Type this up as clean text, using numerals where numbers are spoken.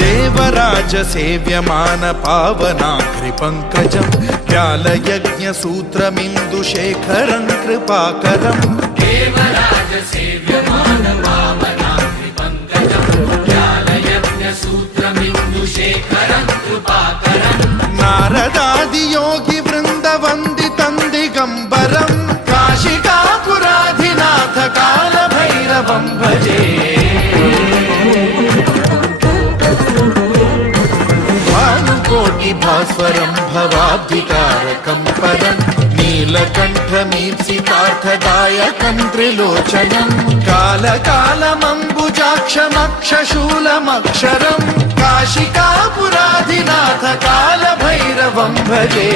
देवराज सेव्यमान पावनाघ्रि पंकजं व्यालयज्ञ सूत्रमिन्दुशेखरं कृपाकरं देवराज सेव्यमान पावनाघ्रि पंकजं व्यालयज्ञ सूत्रमिन्दुशेखरं कृपाकरं नारदादि योगी वृंद वंदितं दिगंबरं काशिकापुराधिनाथ काल भैरवं भजे भास्वरं भवाब्धिकारकं परं नीलकण्ठमीप्सितार्थदायकं त्रिलोचनं कालकालमम्बुजाक्षमक्षशूलमक्षरं काशिकापुराधिनाथ कालभैरवं भजे।